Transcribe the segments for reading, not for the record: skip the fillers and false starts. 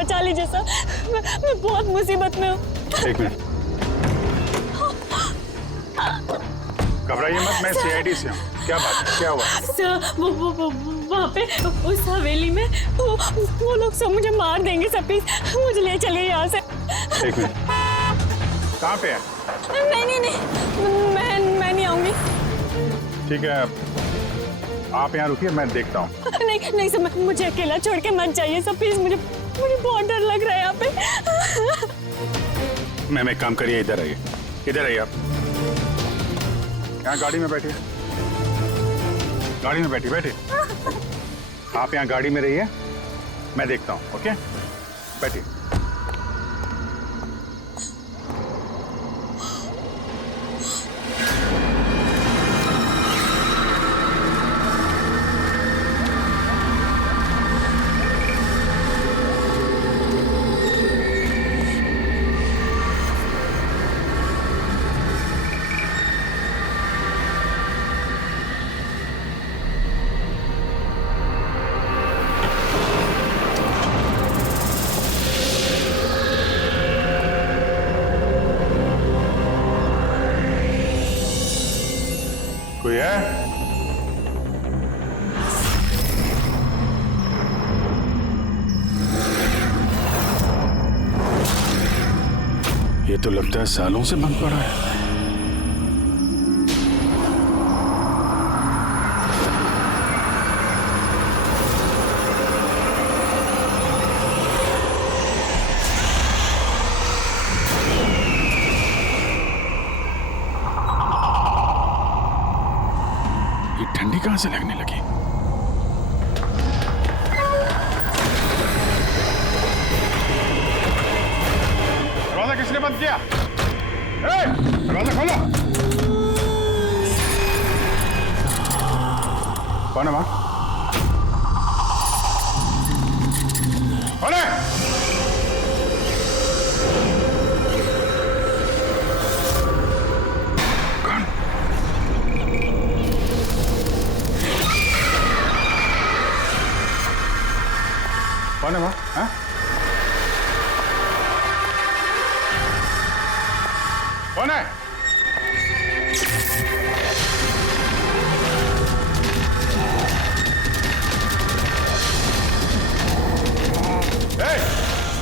बचा लीजिए सर, मैं बहुत मुसीबत में हूँ। एक मिनट, घबराइए मत, मैं सीआईडी से हूँ। क्या बात है, क्या हुआ? सर वो वहाँ पे उस हवेली में वो लोग सब मुझे मार देंगे सर, प्लीज मुझे ले चलिए यहाँ से। एक मिनट, कहाँ पे है? नहीं, मैं नहीं आऊंगी। ठीक है, आप यहाँ रुकिए, मैं देखता हूँ। नहीं सर, मुझे अकेला छोड़ के मत जाइए सर, प्लीज मुझे बहुत डर लग रहा है यहाँ पे। मैम एक काम करिए, इधर आइए, इधर आइए आप। यहाँ गाड़ी में बैठिए, गाड़ी में बैठिए। आप यहाँ गाड़ी में रहिए, मैं देखता हूँ। ओके, बैठिए। कोई है? ये तो लगता है सालों से बंद पड़ा है। ठंडी कहां से लगने लगी? दरवाजा किसने बंद किया? दरवाजा खोलो। कौन है वहां? कौन है? कौन है वहाँ? हाँ? कौन है?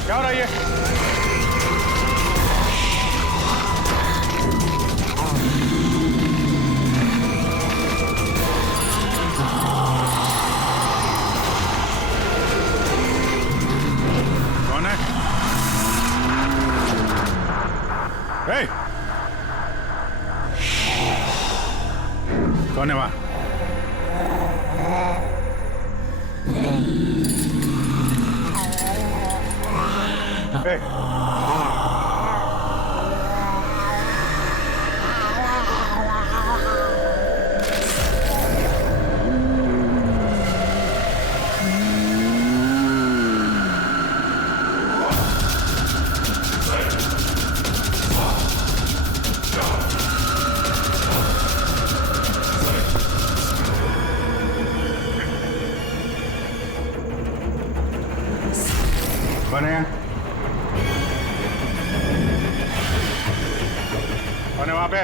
क्या हो रहा है ये? Hey! कौन है वहाँ? Hey! कौन है? कौन है वहां पे?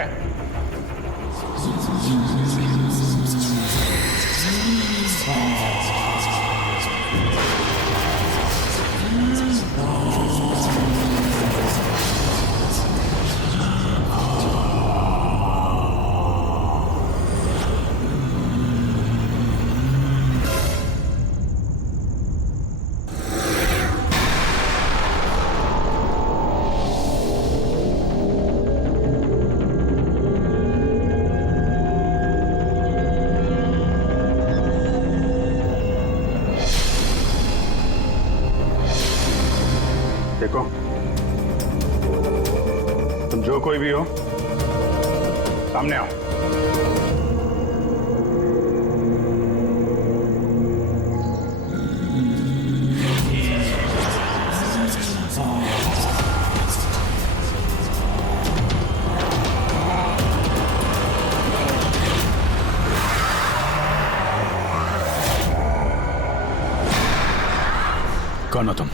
देखो, तुम जो कोई भी हो, सामने आओ। कौन हो तुम?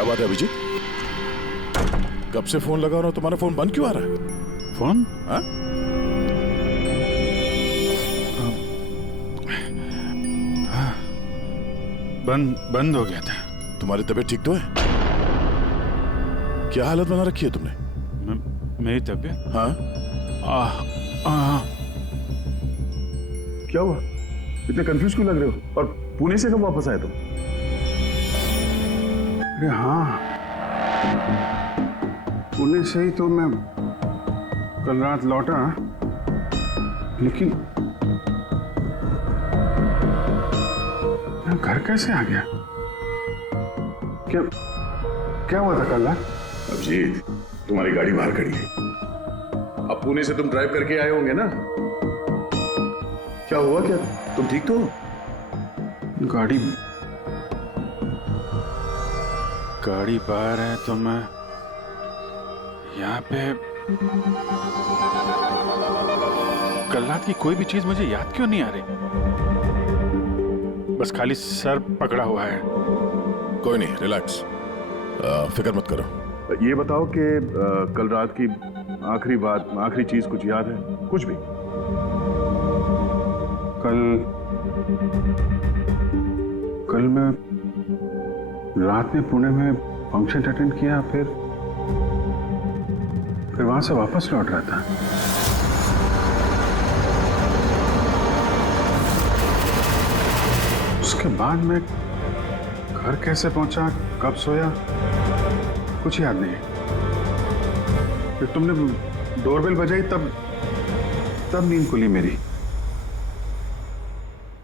क्या बात है अभिजीत? कब से फोन लगा रहा हूं, तुम्हारा फोन बंद क्यों आ रहा है? फोन? हाँ? बंद हो गया था। तुम्हारी तबीयत ठीक तो है? क्या हालत बना रखी है तुमने? मेरी तबीयत? हाँ? क्या हुआ? इतने कंफ्यूज क्यों लग रहे हो? और पुणे से कब वापस आए तुम? अरे हाँ, पुणे से ही तो मैं कल रात लौटा, लेकिन मैं घर कैसे आ गया? क्या क्या हुआ था कल रात? अभिजीत, तुम्हारी गाड़ी बाहर खड़ी है। अब पुणे से तुम ड्राइव करके आए होंगे ना? क्या हुआ? क्या तुम ठीक तो हो? गाड़ी बाहर है तो मैं यहाँ पे। कल रात की कोई भी चीज मुझे याद क्यों नहीं आ रही? बस खाली सर पकड़ा हुआ है। कोई नहीं, रिलैक्स, फिक्र मत करो। ये बताओ कि कल रात की आखिरी बात, आखिरी चीज कुछ याद है? कुछ भी? कल मैं रात में पुणे में फंक्शन अटेंड किया, फिर वहां से वापस लौट रहा था। उसके बाद मैं घर कैसे पहुंचा, कब सोया, कुछ याद नहीं है। फिर तुमने डोरबेल बजाई, तब नींद खुली मेरी।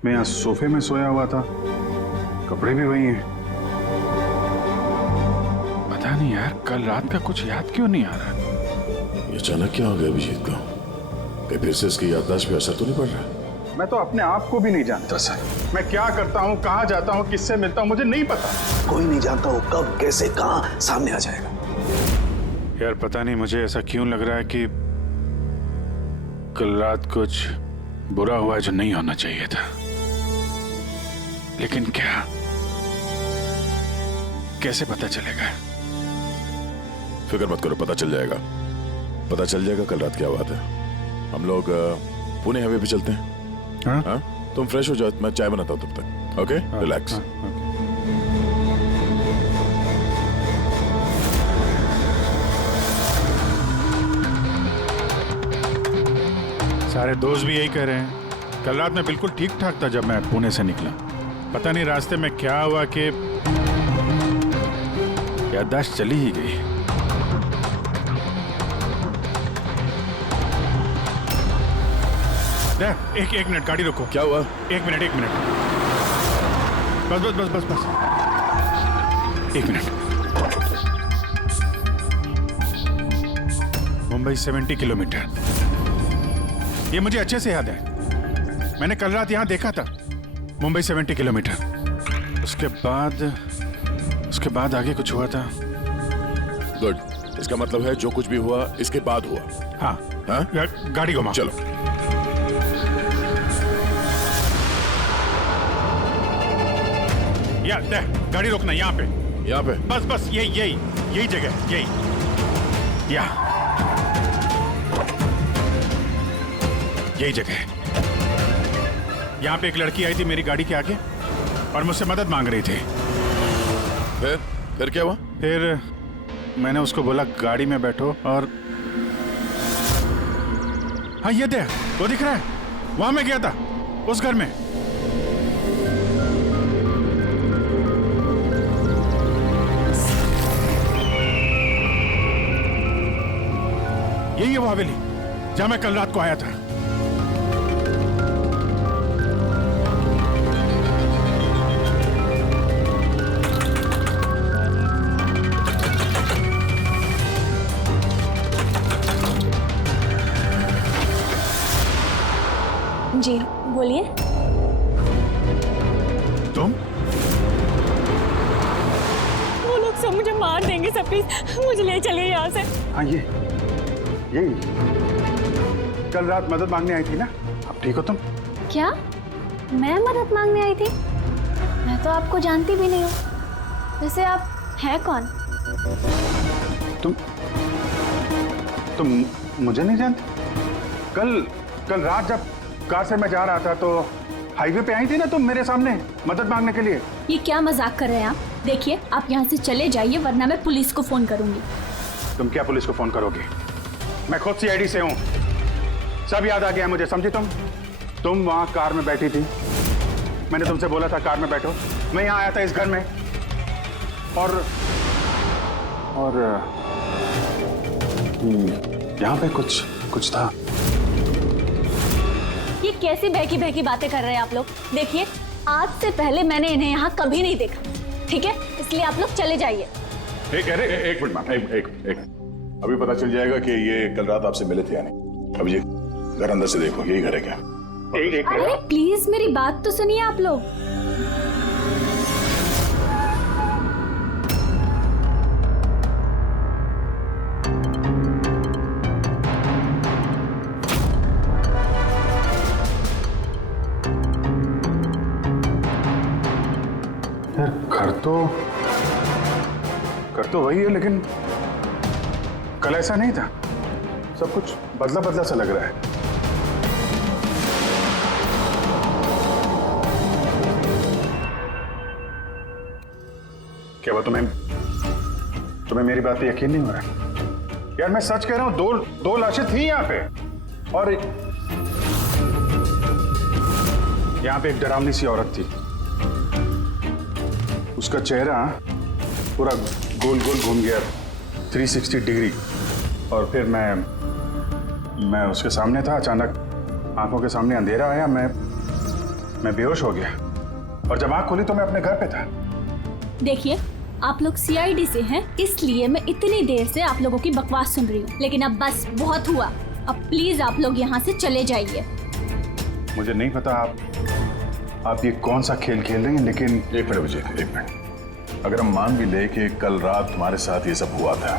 मैं यहाँ सोफे में सोया हुआ था, कपड़े भी वही हैं। पता नहीं यार, कल रात का कुछ याद क्यों नहीं आ रहा? ये अचानक क्या हो गया अभिजीत को? कहीं फिर से इसकी याददाश्त पे असर तो नहीं पड़ रहा? मैं तो अपने आप को भी नहीं जानता सर। मैं क्या करता हूँ, कहाँ जाता हूँ, किससे मिलता हूँ, मुझे नहीं पता। कोई नहीं जानता वो कब, कैसे, कहां सामने आ जाएगा। यार पता नहीं मुझे ऐसा क्यों लग रहा है कि कल रात कुछ बुरा हुआ जो नहीं होना चाहिए था। लेकिन क्या, कैसे पता चलेगा? फिक्र मत करो, पता चल जाएगा। पता चल जाएगा कल रात क्या बात है। हम लोग पुणे हाईवे पे चलते हैं। हाँ? हाँ? तुम फ्रेश हो जाओ, मैं चाय बनाता हूँ तब तक। Okay, relax. सारे दोस्त भी यही कह रहे हैं। कल रात मैं बिल्कुल ठीक ठाक था जब मैं पुणे से निकला। पता नहीं रास्ते में क्या हुआ कि याददाश्त चली ही गई। एक मिनट, गाड़ी रोको। क्या हुआ? एक मिनट। बस। एक मिनट। मुंबई 70 किलोमीटर, ये मुझे अच्छे से याद है। मैंने कल रात यहां देखा था। मुंबई 70 किलोमीटर। उसके बाद आगे कुछ हुआ था। गुड, इसका मतलब है जो कुछ भी हुआ इसके बाद हुआ। हाँ? गाड़ी घुमा। चलो। गाड़ी रोकना यहाँ पे। बस यही जगह, यही जगह है। यहाँ पे एक लड़की आई थी मेरी गाड़ी के आगे और मुझसे मदद मांग रही थी। फिर क्या हुआ? फिर मैंने उसको बोला गाड़ी में बैठो, और हाँ ये देख, वो दिख रहा है, वहां मैं गया था, उस घर में। यही है वो हवेली जहां मैं कल रात को आया था। जी बोलिए। तुम? वो लोग सब मुझे मार देंगे सर, प्लीज मुझे ले चलिए यहाँ से। हाँ यही कल रात मदद मांगने आई थी ना? अब ठीक हो तुम? क्या मैं मदद मांगने आई थी? मैं तो आपको जानती भी नहीं हूँ। वैसे आप है कौन? तुम मुझे नहीं जानते? कल रात जब कार से मैं जा रहा था तो हाईवे पे आई थी ना तुम मेरे सामने मदद मांगने के लिए। ये क्या मजाक कर रहे हैं आप? देखिए आप यहाँ से चले जाइए वरना मैं पुलिस को फोन करूंगी। तुम क्या पुलिस को फोन करोगी? मैं खुद सीआईडी से हूँ, सब याद आ गया मुझे, समझी तुम वहां कार में बैठी थी, मैंने तुमसे बोला था कार में बैठो, मैं यहाँ आया था इस घर में और यहाँ पे कुछ था। ये कैसी बहकी बहकी बातें कर रहे हैं आप लोग? देखिए आज से पहले मैंने इन्हें यहाँ कभी नहीं देखा, ठीक है? इसलिए आप लोग चले जाइए। एक मिनट मैम, एक अभी पता चल जाएगा कि ये कल रात आपसे मिले थे या नहीं। अब ये घर अंदर से देखो, यही घर है क्या? एक अरे प्लीज मेरी बात तो सुनिए आप लोग। यार घर तो वही है, लेकिन कल ऐसा नहीं था, सब कुछ बदला बदला सा लग रहा है। क्या वो तुम्हें मेरी बात पे यकीन नहीं हो रहा? यार मैं सच कह रहा हूं, दो लाशें थी यहाँ पे और यहाँ पे एक डरावनी सी औरत थी, उसका चेहरा पूरा गोल गोल घूम गया 360 डिग्री और फिर मैं उसके सामने था, अचानक आंखों के सामने अंधेरा आया, मैं बेहोश हो गया और जब आंख खोली तो मैं अपने घर पे था। देखिए आप लोग सीआईडी से हैं, इसलिए मैं इतनी देर से आप लोगों की बकवास सुन रही हूँ, लेकिन अब बस बहुत हुआ, अब प्लीज आप लोग यहाँ से चले जाइए। मुझे नहीं पता आप ये कौन सा खेल खेल रही हैं, लेकिन एक मिनट विजय, एक मिनट। अगर हम मान भी ले कि कल रात तुम्हारे साथ ये सब हुआ था,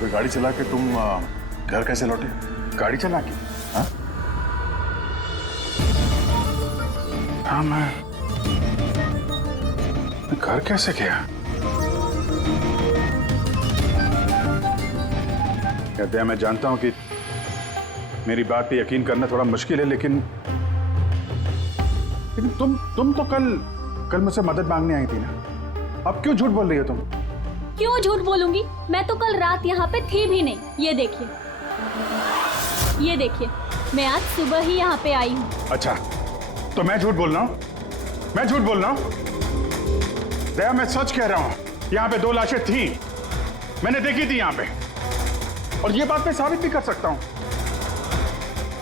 तो गाड़ी चला के तुम घर कैसे लौटे? गाड़ी चला के? हाँ मैं घर कैसे गया? कहते हैं, मैं जानता हूं कि मेरी बात पे यकीन करना थोड़ा मुश्किल है, लेकिन तुम तो कल मुझसे मदद मांगने आई थी ना, अब क्यों झूठ बोल रही हो तुम? क्यों झूठ बोलूंगी? मैं तो कल रात यहाँ पे थी भी नहीं। ये देखिए मैं आज सुबह ही यहाँ पे आई हूँ। अच्छा तो मैं झूठ बोल रहा हूँ? मैं झूठ बोल रहा हूँ? दया मैं सच कह रहा हूँ, यहाँ पे 2 लाशें थी, मैंने देखी थी यहाँ पे, और ये बात मैं साबित भी कर सकता हूँ।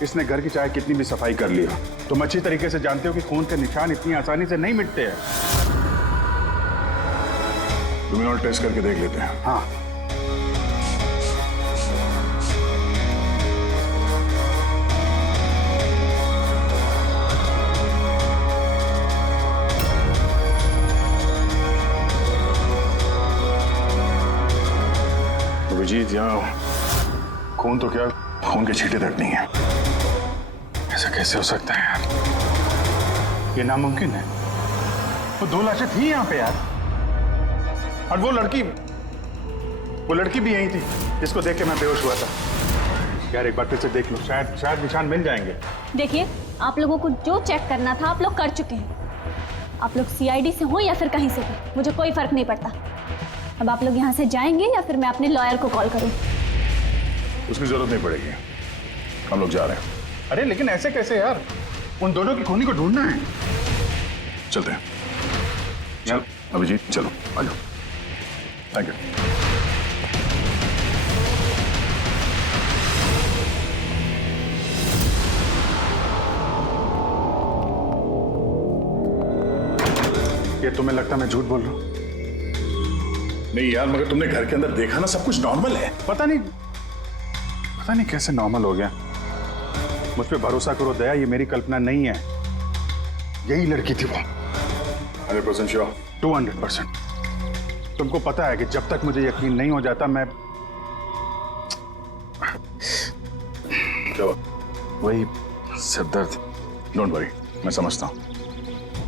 इसने घर की चाहे कितनी भी सफाई कर ली हो, तुम अच्छी तरीके से जानते हो कि खून के निशान इतनी आसानी से नहीं मिटते हैं। लुमिनॉल टेस्ट करके देख लेते हैं। हाँ अभिजीत, यहाँ खून तो क्या, खून के छींटे तक नहीं है। ऐसा कैसे हो सकता है यार? ये नामुमकिन है। वो 2 लाशें थी यहाँ पे यार, और वो लड़की भी यही थी जिसको देख के मैं बेहोश हुआ था। यार एक बार फिर से देख लो, शायद निशान मिल जाएंगे। देखिए आप लोगों को जो चेक करना था आप लोग कर चुके हैं। आप लोग सीआईडी से हो या फिर कहीं से भी, मुझे कोई फर्क नहीं पड़ता। अब आप लोग यहाँ से जाएंगे या फिर मैं अपने लॉयर को कॉल करूँ? उसकी जरूरत नहीं पड़ेगी, हम लोग जा रहे हैं। अरे लेकिन ऐसे कैसे यार, उन दोनों की खूनी को ढूंढना है। चलते हैं। चल अभिजीत, चलो आ जाओ। Thank you. ये तुम्हें लगता मैं झूठ बोल रहा हूँ? नहीं यार, मगर तुमने घर के अंदर देखा ना, सब कुछ नॉर्मल है। पता नहीं कैसे नॉर्मल हो गया। मुझ पे भरोसा करो दया, ये मेरी कल्पना नहीं है, यही लड़की थी वो। 100% श्योर? 200%। तुमको पता है कि जब तक मुझे यकीन नहीं हो जाता मैं क्या वही सिरदर्द। डोंट वरी, मैं समझता हूँ।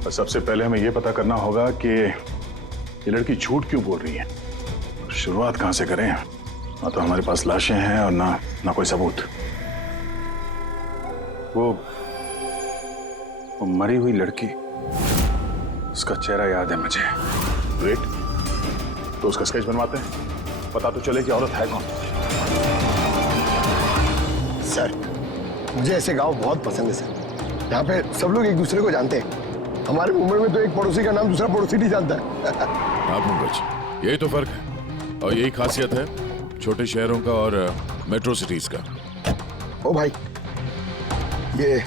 पर सबसे पहले हमें यह पता करना होगा कि ये लड़की झूठ क्यों बोल रही है? शुरुआत कहां से करें? ना तो हमारे पास लाशें हैं और ना कोई सबूत। वो मरी हुई लड़की, उसका चेहरा याद है मुझे। ग्रेट, तो उसका स्केच बनवाते हैं, पता तो चले कि औरत है कौन। सर, मुझे ऐसे गांव बहुत पसंद है सर। यहाँ पे सब लोग एक दूसरे को जानते हैं। हमारे मुंबई में तो एक पड़ोसी का नाम दूसरा पड़ोसी नहीं जानता है। हाँ पंकज, यही तो फर्क है और यही खासियत है छोटे शहरों का और मेट्रो सिटीज का। ओ भाई, ये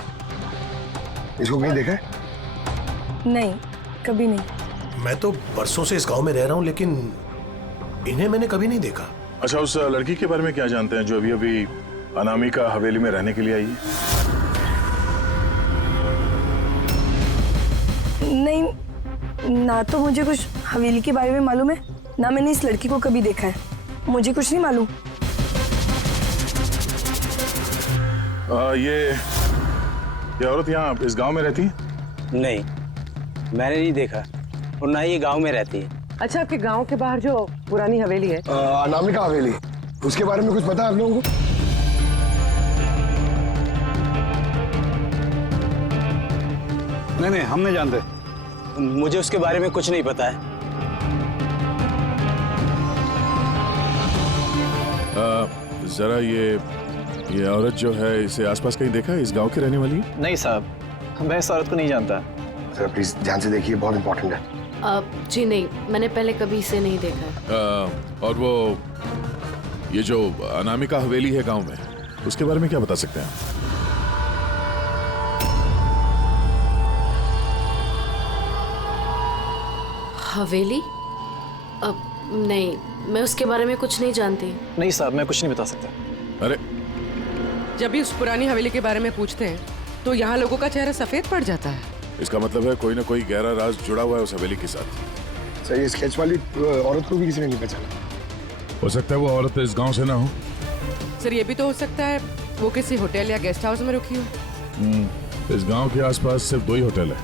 इसको कहीं देखा है? नहीं, कभी नहीं। मैं तो बरसों से इस गांव में रह रहा हूं, लेकिन इन्हें मैंने कभी नहीं देखा। अच्छा, उस लड़की के बारे में क्या जानते हैं जो अभी अभी अनामिका हवेली में रहने के लिए आई है? नहीं, ना तो मुझे कुछ हवेली के बारे में मालूम है, ना मैंने इस लड़की को कभी देखा है। मुझे कुछ नहीं मालूम। ये औरत यहाँ इस गांव में रहती है? नहीं, मैंने नहीं देखा और ना ही ये गांव में रहती है। अच्छा, आपके गांव के बाहर जो पुरानी हवेली है, अनामिका हवेली, उसके बारे में कुछ पता है आप लोगों को? नहीं, हम नहीं जानते। मुझे उसके बारे में कुछ नहीं पता है। जरा ये औरत जो है, इसे आसपास कहीं देखा है? इस गांव की रहने वाली है? नहीं साहब, मैं इस औरत को नहीं जानता। सर प्लीज ध्यान से देखिए, बहुत इंपॉर्टेंट है। जी नहीं, मैंने पहले कभी इसे नहीं देखा है। और वो ये जो अनामिका हवेली है गांव में, उसके बारे में क्या बता सकते हैं आप? हवेली? नहीं, मैं उसके बारे में कुछ नहीं जानती। नहीं साहब, मैं कुछ नहीं बता सकता। अरे जब भी उस पुरानी हवेली के बारे में पूछते हैं तो यहाँ लोगों का चेहरा सफेद पड़ जाता है। इसका मतलब है कोई ना कोई गहरा राज जुड़ा हुआ है उस हवेली के साथ। सर, ये स्केच वाली औरत को भी किसी ने नहीं पहचाना। हो सकता है वो औरत इस गांव से ना हो। सर, ये भी तो हो सकता है वो किसी होटल या गेस्ट हाउस में रुकी हो। इस गांव के आसपास सिर्फ 2 ही होटल है,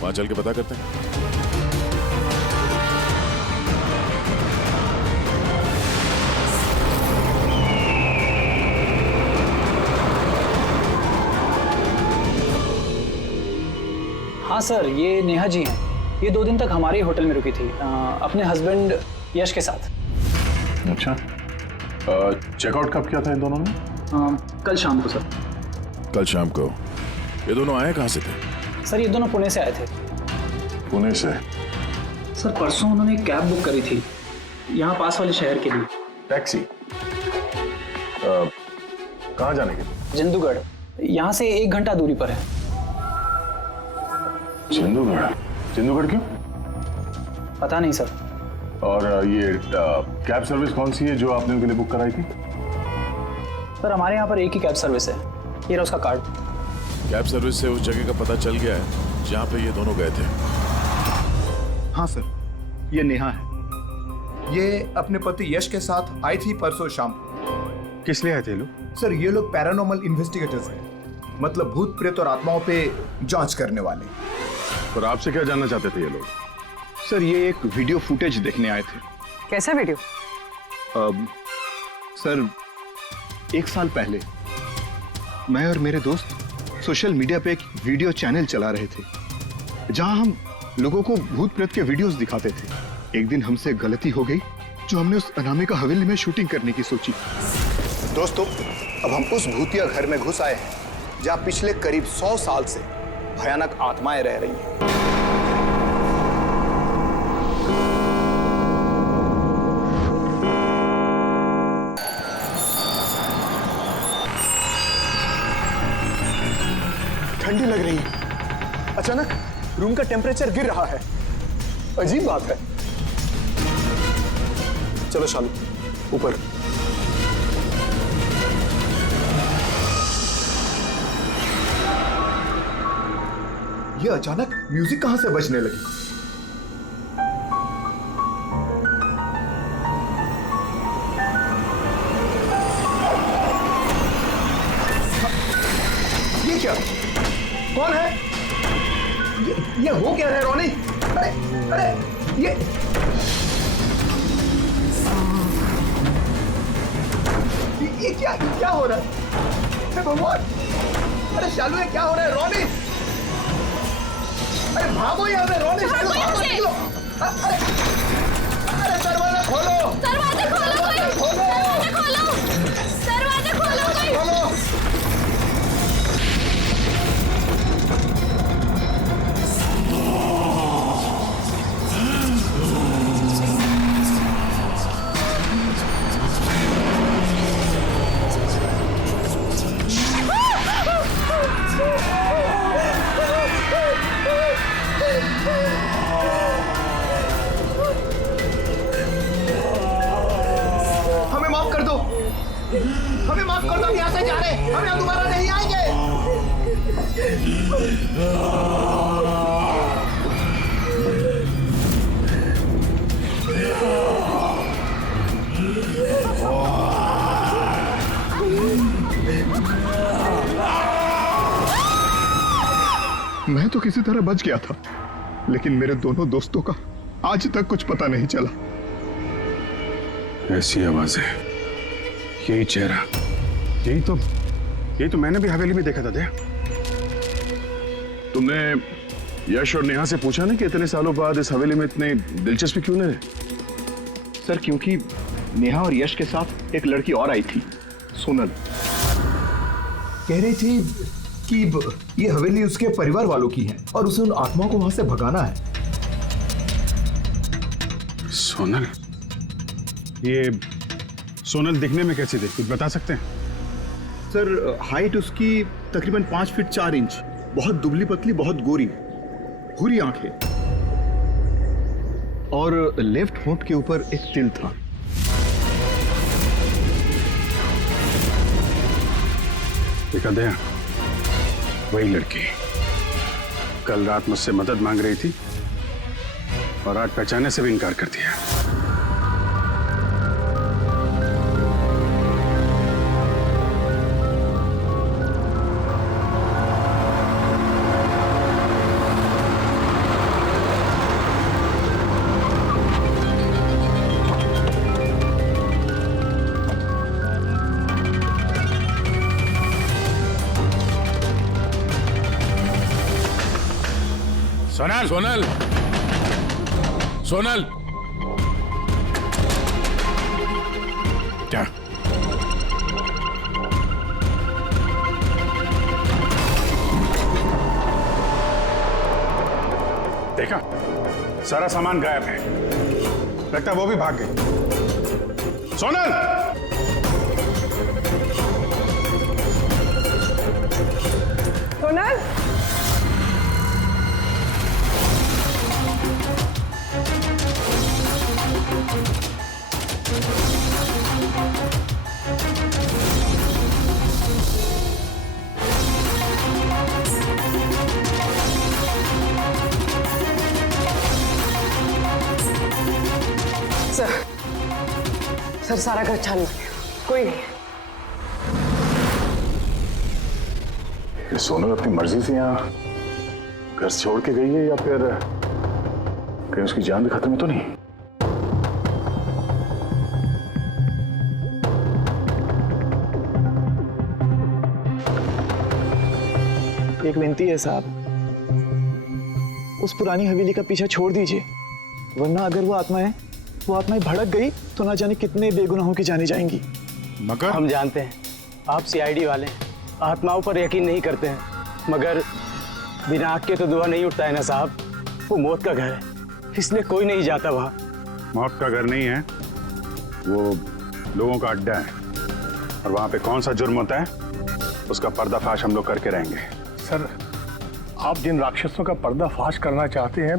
वहां चल के पता करते हैं। हाँ सर, ये नेहा जी हैं। ये 2 दिन तक हमारे ही होटल में रुकी थी, अपने हस्बैंड यश के साथ। अच्छा, चेकआउट कब किया था इन दोनों ने? कल शाम को सर। कल शाम को? ये दोनों आए कहाँ से थे? सर, ये दोनों पुणे से आए थे। पुणे से? सर, परसों उन्होंने एक कैब बुक करी थी यहाँ पास वाले शहर के लिए। टैक्सी? कहाँ जाने के लिए? जंदूगढ़, यहाँ से 1 घंटा दूरी पर है। जंदूगढ़? जंदूगढ़ क्यों? पता नहीं सर। और ये कैब सर्विस कौन सी है जो आपने उनके लिए बुक कराई थी? सर, हमारे यहाँ पर एक ही कैब सर्विस है। ये रहा उसका कार्ड। कैब सर्विस से उस जगह का पता चल गया है जहाँ पे ये दोनों गए थे। हाँ सर, ये नेहा है। ये अपने पति यश के साथ आई थी परसों शाम। किस लिए आए थे लोग? सर, ये लोग पैरानॉर्मल इन्वेस्टिगेटर्स हैं, मतलब भूत प्रेत और आत्माओं पे जांच करने वाले। पर आपसे क्या जानना चाहते थे ये लोग? सर, ये एक वीडियो फुटेज देखने आए थे। कैसा वीडियो? सर, 1 साल पहले मैं और मेरे दोस्त सोशल मीडिया पे एक वीडियो चैनल चला रहे थे जहां हम लोगों को भूत प्रेत के वीडियोस दिखाते थे। एक दिन हमसे गलती हो गई जो हमने उस अनामिका हवेली में शूटिंग करने की सोची। दोस्तों, अब हम उस भूतिया घर में घुस आए हैं जहाँ पिछले करीब 100 साल से भयानक आत्माएं रह रही हैं। ठंडी लग रही है। अचानक रूम का टेम्परेचर गिर रहा है। अजीब बात है। चलो शालू, ऊपर। ये अचानक म्यूजिक कहां से बजने लगी? ये क्या? कौन है? ये हो क्या रहा है रोनी? अरे ये क्या हो रहा है? हे भगवान! अरे शालू, ये क्या हो रहा है? रोनी, अरे भागो यहाँ से! रोनी, शालू, भागो, निकलो! अरे दरवाजा खोलो! दरवाजा खोलो! दरवाजा खोलो! दरवाजा खोलो! हमें माफ कर दो, हम यहाँ से जा रहे हैं, हम यहाँ दोबारा नहीं आएंगे। मैं तो किसी तरह बच गया था, लेकिन मेरे दोनों दोस्तों का आज तक कुछ पता नहीं चला। ऐसी आवाजें, यही चेहरा, यही तो मैंने भी हवेली में देखा था। दया, तुमने यश और नेहा से पूछा ना कि इतने सालों बाद इस हवेली में इतने दिलचस्पी क्यों नहीं? सर, क्योंकि नेहा और यश के साथ एक लड़की और आई थी, सोनल। कह रही थी कि ये हवेली उसके परिवार वालों की है और उसे उन आत्माओं को वहां से भगाना है। सोनल? ये सोनल दिखने में कैसी थी, कुछ बता सकते हैं? सर, हाइट उसकी तकरीबन 5 फीट 4 इंच, बहुत दुबली पतली, बहुत गोरी, भूरी आंखें, और लेफ्ट होंठ के ऊपर एक तिल था। देखा दया, वही लड़की कल रात मुझसे मदद मांग रही थी और आज पहचानने से भी इनकार कर दिया। सोनल! सोनल! सोनल! क्या? देखा, सारा सामान गायब है, लगता है वो भी भाग गई। सोनल! सोनल, सर सारा घर छान लिया, कोई नहीं। ये सोनल अपनी मर्जी से यहाँ घर छोड़ के गई है या फिर कहीं उसकी जान भी खत्म है तो नहीं? एक विनती है साहब, उस पुरानी हवेली का पीछा छोड़ दीजिए, वरना अगर वो आत्माएं भड़क गई तो ना जाने कितने बेगुनाहों की जाने जाएंगी। मगर हम जानते हैं आप सीआईडी वाले आत्माओं पर यकीन नहीं करते हैं, मगर बिना आग के तो धुआं नहीं उठता है ना साहब। वो मौत का घर है, इसलिए कोई नहीं जाता वहाँ। मौत का घर नहीं है, वो लोगों का अड्डा है, और वहां पे कौन सा जुर्म होता है उसका पर्दाफाश हम लोग करके रहेंगे। सर, आप जिन राक्षसों का पर्दाफाश करना चाहते हैं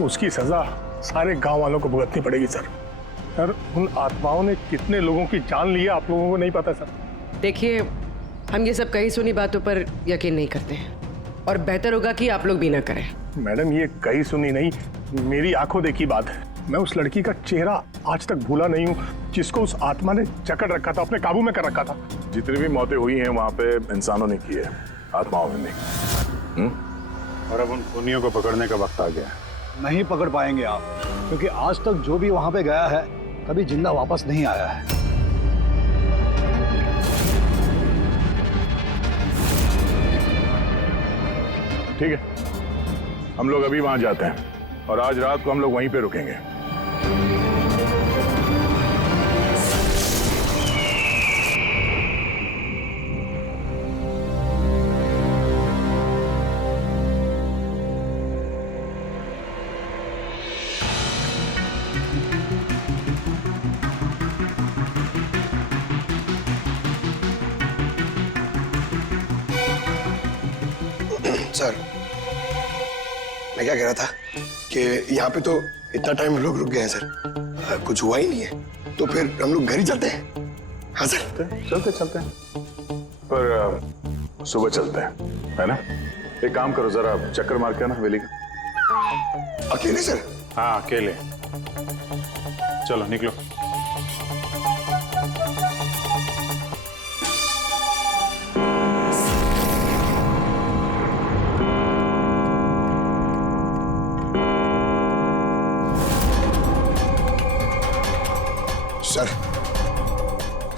उसकी सजा सारे गांव वालों को भुगतनी पड़ेगी सर। उन आत्माओं ने कितने लोगों की जान ली है आप लोगों को नहीं पता सर। देखिए, हम ये सब कही सुनी बातों पर यकीन नहीं करते हैं और बेहतर होगा कि आप लोग भी ना करें। मैडम, ये कही सुनी नहीं, मेरी आंखों देखी बात है। मैं उस लड़की का चेहरा आज तक भूला नहीं हूँ जिसको उस आत्मा ने जकड़ रखा था, अपने काबू में कर रखा था। जितनी भी मौतें हुई हैं वहां पे इंसानों ने की है, आत्माओं ने नहीं। और अब उन खूनियों को पकड़ने का वक्त आ गया। नहीं पकड़ पाएंगे आप, क्योंकि आज तक जो भी वहां पे गया है कभी जिंदा वापस नहीं आया है। ठीक है, हम लोग अभी वहां जाते हैं और आज रात को हम लोग वहीं पे रुकेंगे। सर, मैं क्या कह रहा था कि यहाँ पे तो इतना टाइम लोग रुक गए हैं सर, कुछ हुआ ही नहीं है, तो फिर हम लोग घर ही चलते हैं। हाँ सर, चलते हैं, पर सुबह चलते हैं, है ना? एक काम करो, जरा चक्कर मार के आना हवेली का। अकेले सर? हाँ अकेले। चलो निकलो।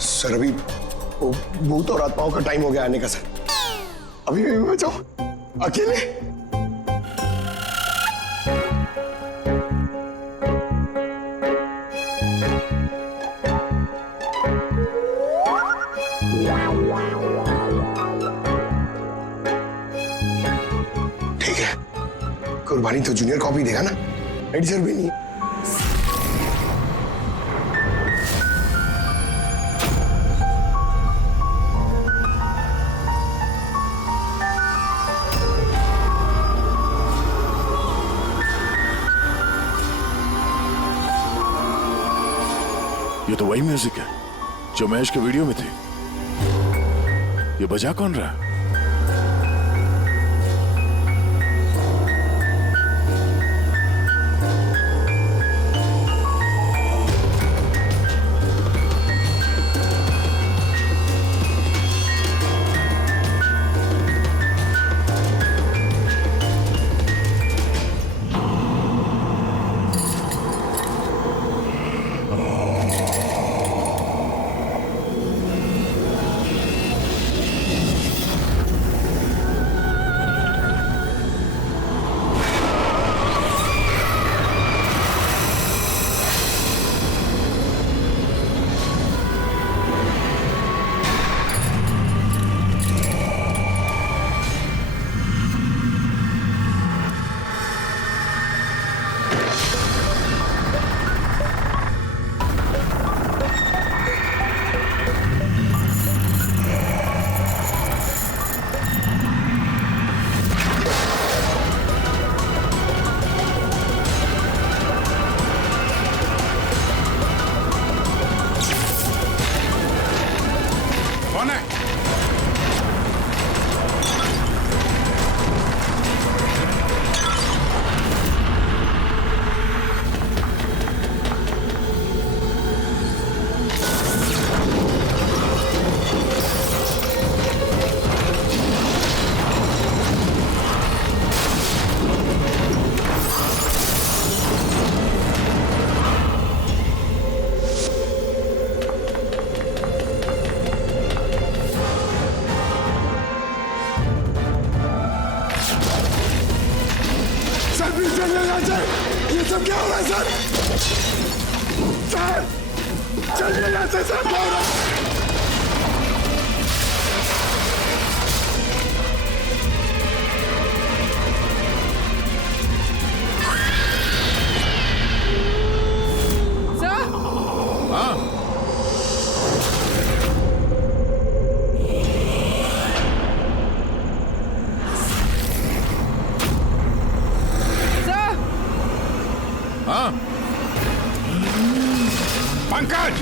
सर अभी वो भूत और आत्माओं का टाइम हो गया आने का सर। अभी मैं जाऊं अकेले? ठीक है, कुर्बानी तो जूनियर कॉपी देगा ना, एडिटर भी नहीं। ये तो वही म्यूजिक है जो महेश के वीडियो में थे। ये बजा कौन रहा है? ये सब क्या हो रहा है सर? सर चलिए यहाँ से सर, क्या हो रहा है? पंकज!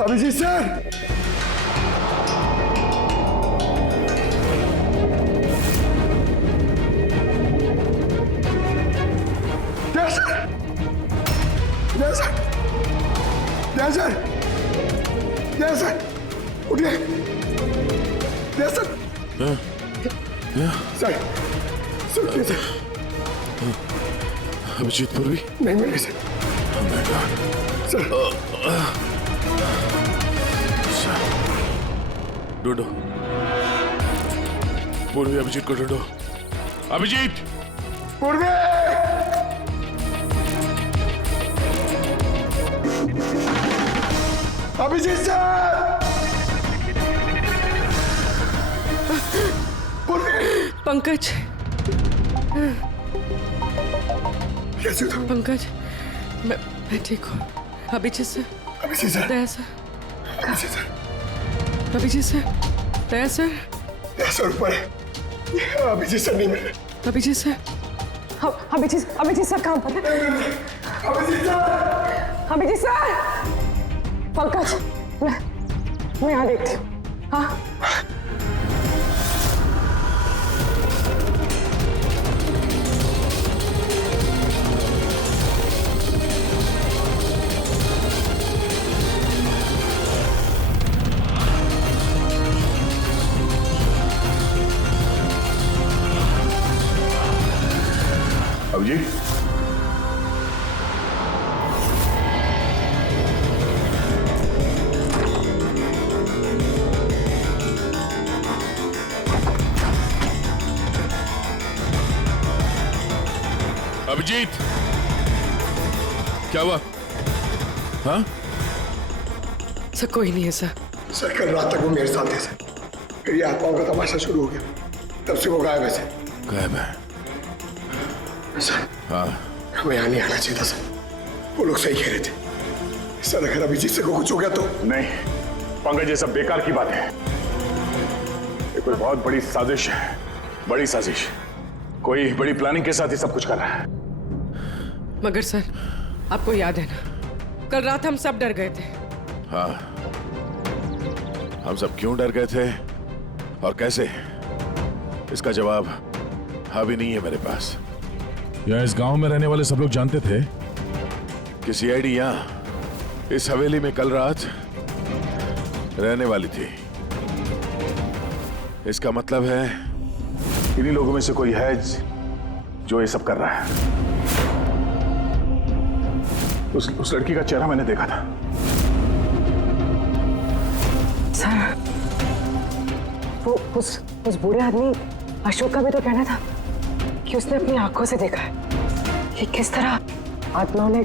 अभिजीत सर, सर उठिए। सर सुनिए सर। अभिजीत पूर्वी नहीं मिले सर। सर ढूंढो पूर्वी, अभिजीत को ढूंढो। अभिजीत पूर्वी, अभिजीत सर, पंकज, कैसे हो? पंकज, मैं ठीक हूँ। Abhijeet sir, Abhijeet sir, Daya sir, Abhijeet sir, Abhijeet sir, Daya sir, ऊपर है। अभिजीत सर नहीं मिले। अभिजीत सर, अभिजीत सर कहाँ पर है? अभिजीत सर, अभिजीत सर, पंकज, मैं यहाँ देखती हूँ। हाँ, अभिजीत, अभिजीत क्या हुआ? हाँ सर कोई नहीं है सर। सर कल रात तक वो मेरे साथ थे सर, फिर ये आत्माओं का तमाशा शुरू हो गया, तब से वो गायब है सर। गायब है? सर हाँ, हमें यहाँ नहीं आना चाहिए था सर, वो लोग सही कह रहे थे। सर अगर अभिजीत से को कुछ हो गया तो? नहीं पंकज, ये सब बेकार की बात है। ये कोई बहुत बड़ी साजिश है, बड़ी साजिश। कोई बड़ी प्लानिंग के साथ ही सब कुछ कर रहा है। मगर सर आपको याद है ना, कल रात हम सब डर गए थे। हाँ, हम सब क्यों डर गए थे और कैसे, इसका जवाब अभी नहीं है मेरे पास। या इस गांव में रहने वाले सब लोग जानते थे कि सीआईडी यहाँ इस हवेली में कल रात रहने वाली थी। इसका मतलब है इन्हीं लोगों में से कोई है जो ये सब कर रहा है। उस लड़की का चेहरा मैंने देखा था। सर वो उस बूढ़े आदमी अशोक का भी तो कहना था कि उसने अपनी आंखों से देखा है कि किस तरह आत्माओं ने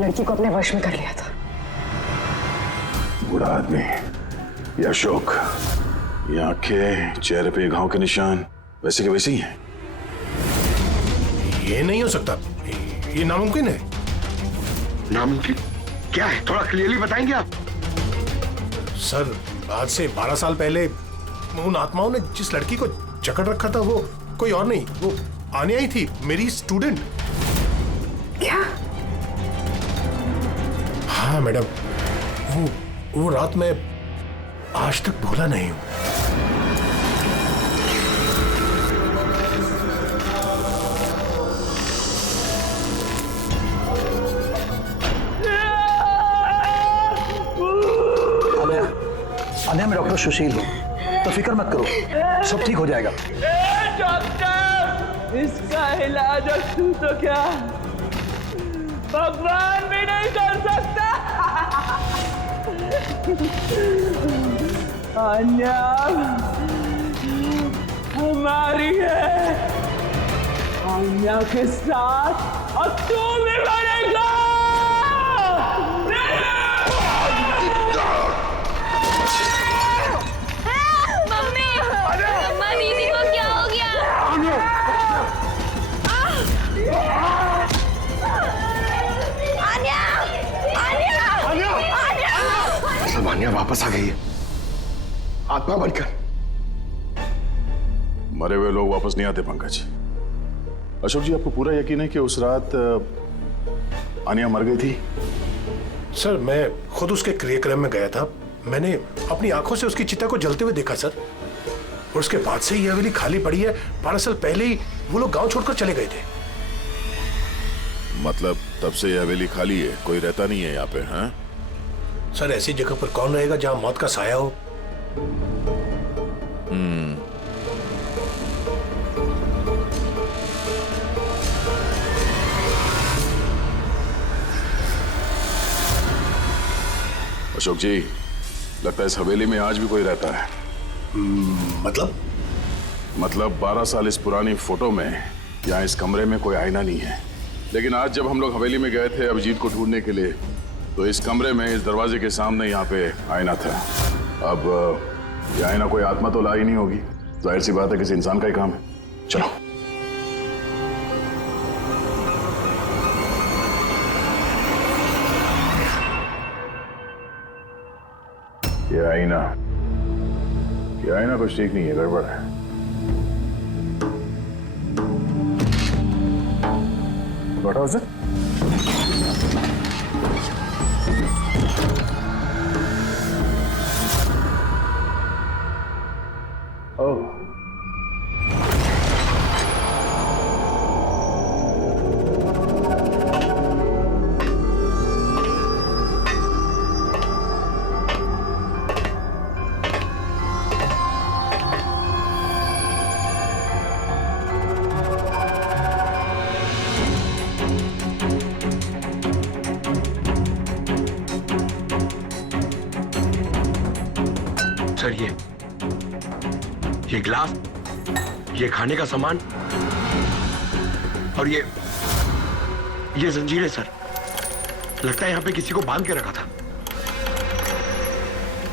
लड़की को अपने वश में कर लिया था। बूढ़ा आदमी, ये अशोक, ये आंखें, चेहरे पे घाव के निशान वैसे के वैसे ही हैं। ये नहीं हो सकता, ये नामुमकिन है। नामुमकिन क्या है, थोड़ा क्लियरली बताएंगे आप? सर आज से 12 साल पहले उन आत्माओं ने जिस लड़की को जकड़ रखा था वो कोई और नहीं, वो आने आई थी, मेरी स्टूडेंट। क्या? हाँ मैडम, वो रात मैं आज तक भूला नहीं हूं। मैं डॉक्टर सुशील हूँ, तो फिक्र मत करो, सब ठीक हो जाएगा। डॉक्टर, इसका इलाज तू तो क्या भगवान भी नहीं कर सकता। अन्या हमारी है, अन्या के साथ और तू भी मरेगा। आन्या वापस आ गई है, आत्मा बनकर। मरे हुए लोग वापस नहीं आते पंकज। अशोक जी, आपको पूरा यकीन है कि उस रात आन्या मर गई थी? सर मैं खुद उसके क्रियाक्रम में गया था। मैंने अपनी आंखों से उसकी चिता को जलते हुए देखा सर। और उसके बाद से ये हवेली खाली पड़ी है। 12 साल पहले ही वो लोग गांव छोड़कर चले गए थे। मतलब तब से ये हवेली खाली है, कोई रहता नहीं है यहाँ पे? हाँ सर ऐसी जगह पर कौन रहेगा जहां मौत का साया हो? अशोक जी, लगता है इस हवेली में आज भी कोई रहता है। मतलब 12 साल इस पुरानी फोटो में यहाँ इस कमरे में कोई आईना नहीं है, लेकिन आज जब हम लोग हवेली में गए थे अभिजीत को ढूंढने के लिए, तो इस कमरे में इस दरवाजे के सामने यहाँ पे आईना था। अब ये आईना कोई आत्मा तो ला ही नहीं होगी, जाहिर सी बात है किसी इंसान का ही काम है। चलो। ये आईना कुछ ठीक नहीं है, गड़बड़ है। What was it? Oh. Sir ये गिलास, ये खाने का सामान और ये जंजीरें सर, लगता है यहाँ पे किसी को बांध के रखा था।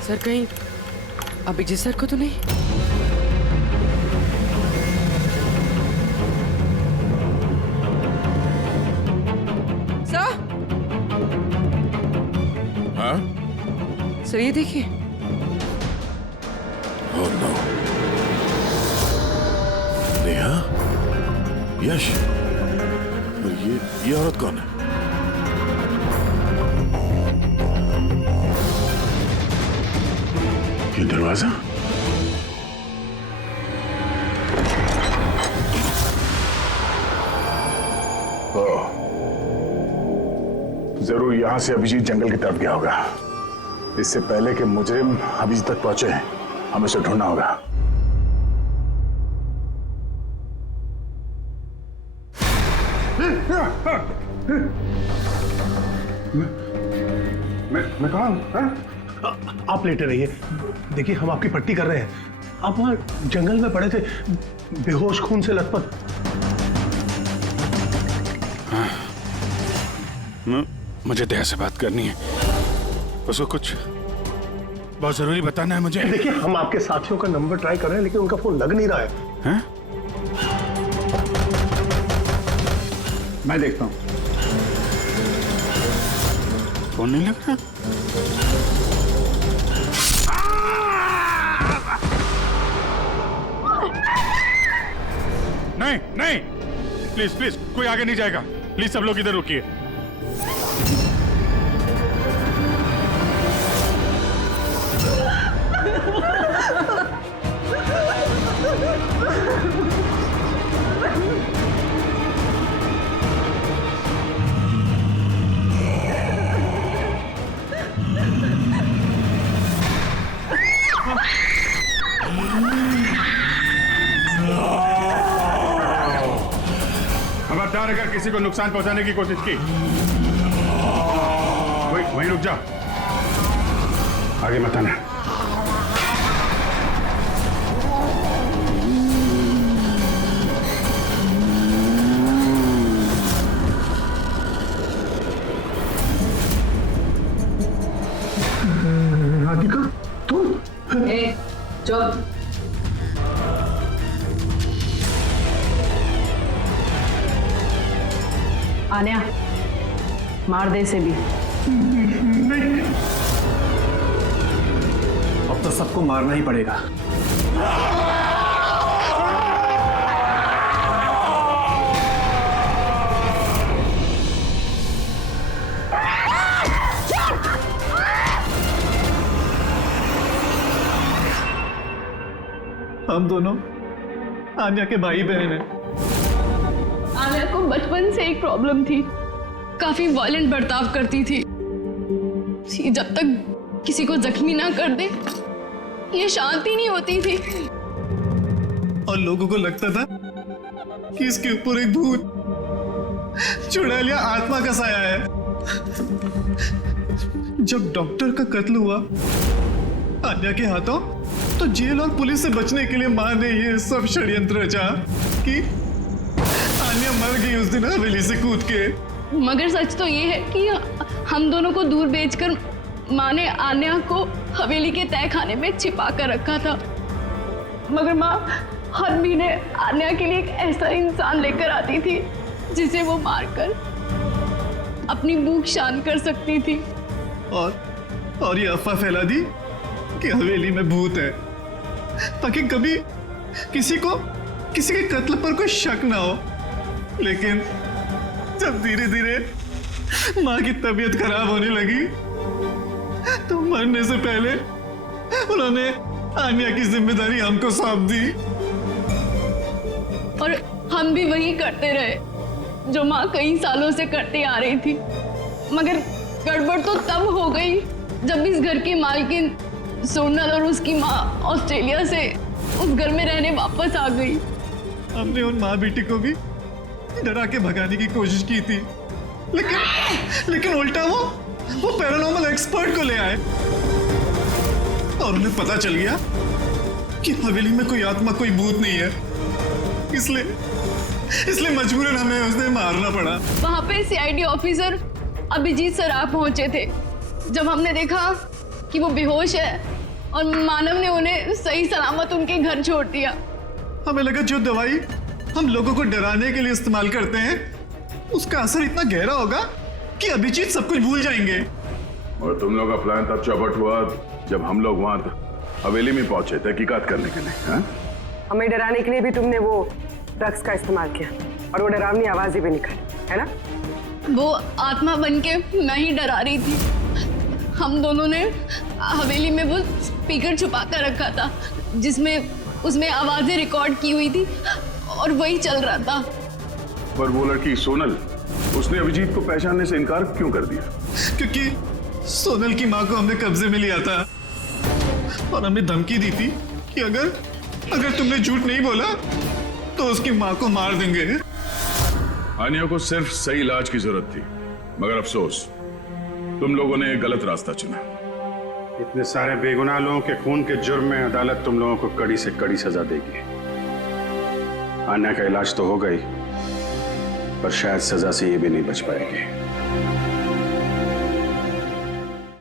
सर कहीं अभिजीत सर को तो नहीं? सर? हाँ? सर ये देखिए। Oh no. नेहा, यश, और ये औरत कौन है? ये दरवाजा? जरूर यहां से अभिजीत जंगल की तरफ गया होगा। इससे पहले कि मुजरिम अभिजीत तक पहुंचे, हमें उसे ढूंढना होगा। मैं कहाँ हूँ? आप लेटे रहिए, देखिए हम आपकी पट्टी कर रहे हैं। आप वहाँ जंगल में पड़े थे, बेहोश, खून से लथपथ। मुझे दया से बात करनी है, उसको कुछ बहुत जरूरी बताना है मुझे। देखिए हम आपके साथियों का नंबर ट्राई कर रहे हैं, लेकिन उनका फोन लग नहीं रहा है। हैं? मैं देखता हूँ। फोन नहीं लग रहा? नहीं नहीं, प्लीज प्लीज कोई आगे नहीं जाएगा। प्लीज सब लोग इधर रुकिए। खबरदार अगर किसी को नुकसान पहुंचाने की कोशिश की, वहीं रुक जाओ, आगे मत आना। राधिका तुम? चुप। आन्या, मार दे इसे भी। नहीं, अब तो सबको मारना ही पड़ेगा। हम दोनों आन्या के भाई बहन हैं। आन्या को बचपन से एक प्रॉब्लम थी, काफी वायलेंट बर्ताव करती थी। जब तक किसी को जख्मी ना कर दे ये शांति नहीं होती थी। और लोगों को लगता था कि इसके ऊपर एक भूत चुड़ैल या आत्मा का साया है। जब डॉक्टर का कत्ल हुआ आन्या के हाथों, तो जेल और पुलिस से बचने के लिए मां ने ये सब षड्यंत्र रचा कि आन्या मर गई उस दिन हवेली से कूद के। मगर सच तो ये है कि हम दोनों को दूर भेजकर माँ ने आन्या को हवेली के तय खाने में छिपा कर रखा था। मगर माँ हर महीने आन्या के लिए एक ऐसा इंसान लेकर आती थी जिसे वो मारकर अपनी भूख शांत कर सकती थी। और ये अफवाह फैला दी कि हवेली में भूत है, ताकि कभी किसी के कत्ल पर कोई शक ना हो। लेकिन जब धीरे धीरे माँ की तबीयत खराब होने लगी तो मरने से पहले उन्होंने आन्या की जिम्मेदारी हमको सौंप दी। और हम भी वही करते रहे जो माँ कई सालों से करती आ रही थी। मगर गड़बड़ तो तब हो गई जब इस घर की मालकिन सोनल और उसकी माँ ऑस्ट्रेलिया से उस घर में रहने वापस आ गई। हमने उन माँ बेटी को भी डरा के भगाने की कोशिश की थी, लेकिन उल्टा वो पैरानॉर्मल एक्सपर्ट को ले आए और उन्हें पता चल गया कि हवेली में कोई आत्मा, कोई भूत नहीं है। इसलिए मजबूरन हमें उसने मारना पड़ा। वहां पे सीआईडी ऑफिसर अभिजीत सर आ पहुंचे थे। जब हमने देखा कि वो बेहोश है और मानव ने उन्हें सही सलामत उनके घर छोड़ दिया, हमें लगा जो दवाई हम लोगों को डराने के लिए इस्तेमाल करते हैं उसका असर इतना गहरा होगा कि अभिजीत सब कुछ भूल जाएंगे। और तुम लोग का प्लान तब चौपट हुआ जब हम लोग वहां हवेली में पहुंचे तहकीकात करने के लिए। हाँ? हमें डराने के लिए भी तुमने वो ड्रग्स का इस्तेमाल किया और वो डरावनी आवाजें भी निकाली, है ना? वो आत्मा बन के मैं ही डरा रही थी। हम दोनों ने हवेली में वो स्पीकर छुपा कर रखा था जिसमें उसमें आवाजें रिकॉर्ड की हुई थी और वही चल रहा था। पर वो लड़की सोनल, उसने अभिजीत को पहचानने से इनकार क्यों कर दिया? क्योंकि सोनल की माँ को हमने कब्जे में लिया था और हमने धमकी दी थी कि अगर तुमने झूठ नहीं बोला तो उसकी माँ को मार देंगे। आन्या को सिर्फ सही इलाज की जरूरत थी, मगर अफसोस तुम लोगों ने एक गलत रास्ता चुना। इतने सारे बेगुनाह लोगों के खून के जुर्म में अदालत तुम लोगों को कड़ी से कड़ी सजा देगी। आन्या का इलाज तो हो गई, पर शायद सजा से ये भी नहीं बच पाएगी।